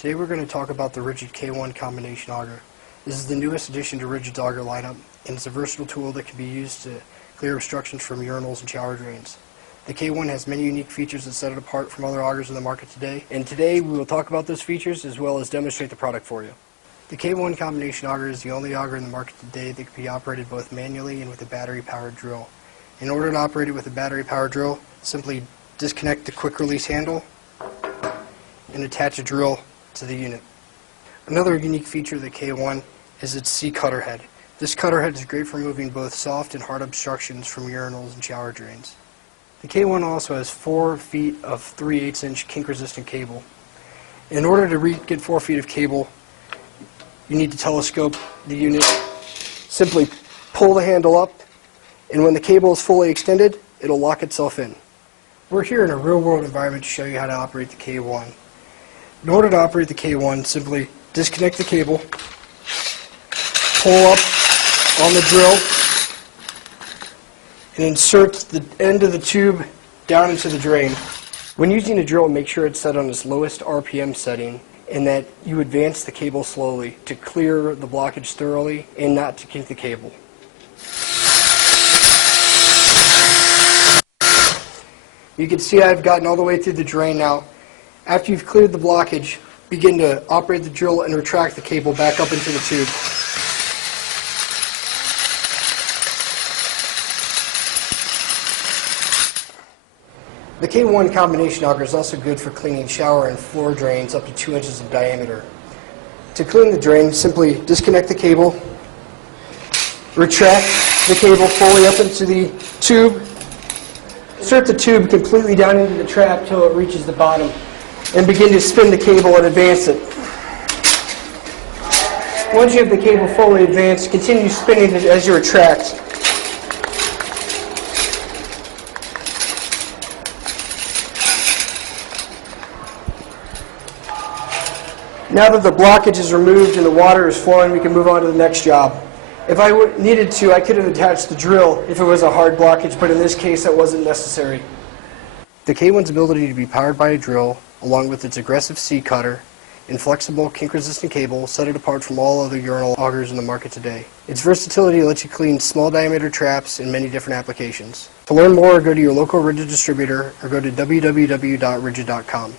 Today we're going to talk about the RIDGID K-1 combination auger. This is the newest addition to RIDGID's auger lineup, and it's a versatile tool that can be used to clear obstructions from urinals and shower drains. The K-1 has many unique features that set it apart from other augers in the market today, and today we will talk about those features as well as demonstrate the product for you. The K-1 combination auger is the only auger in the market today that can be operated both manually and with a battery-powered drill. In order to operate it with a battery-powered drill, simply disconnect the quick release handle and attach a drill to the unit. Another unique feature of the K-1 is its C-cutter head. This cutter head is great for removing both soft and hard obstructions from urinals and shower drains. The K-1 also has 4 feet of 3/8-inch kink-resistant cable. In order to get 4 feet of cable, you need to telescope the unit. Simply pull the handle up, and when the cable is fully extended, it'll lock itself in. We're here in a real-world environment to show you how to operate the K-1. In order to operate the K-1, simply disconnect the cable, pull up on the drill, and insert the end of the tube down into the drain. When using a drill, make sure it's set on its lowest RPM setting and that you advance the cable slowly to clear the blockage thoroughly and not to kink the cable. You can see I've gotten all the way through the drain now. After you've cleared the blockage, begin to operate the drill and retract the cable back up into the tube. The K-1 combination auger is also good for cleaning shower and floor drains up to 2 inches in diameter. To clean the drain, simply disconnect the cable, retract the cable fully up into the tube, insert the tube completely down into the trap till it reaches the bottom, and begin to spin the cable and advance it. Once you have the cable fully advanced, continue spinning it as you retract. Now that the blockage is removed and the water is flowing, we can move on to the next job. If I needed to, I could have attached the drill if it was a hard blockage, but in this case that wasn't necessary. The K-1's ability to be powered by a drill, along with its aggressive C-cutter and flexible kink-resistant cable, set it apart from all other urinal augers in the market today. Its versatility lets you clean small diameter traps in many different applications. To learn more, go to your local RIDGID distributor or go to www.rigid.com.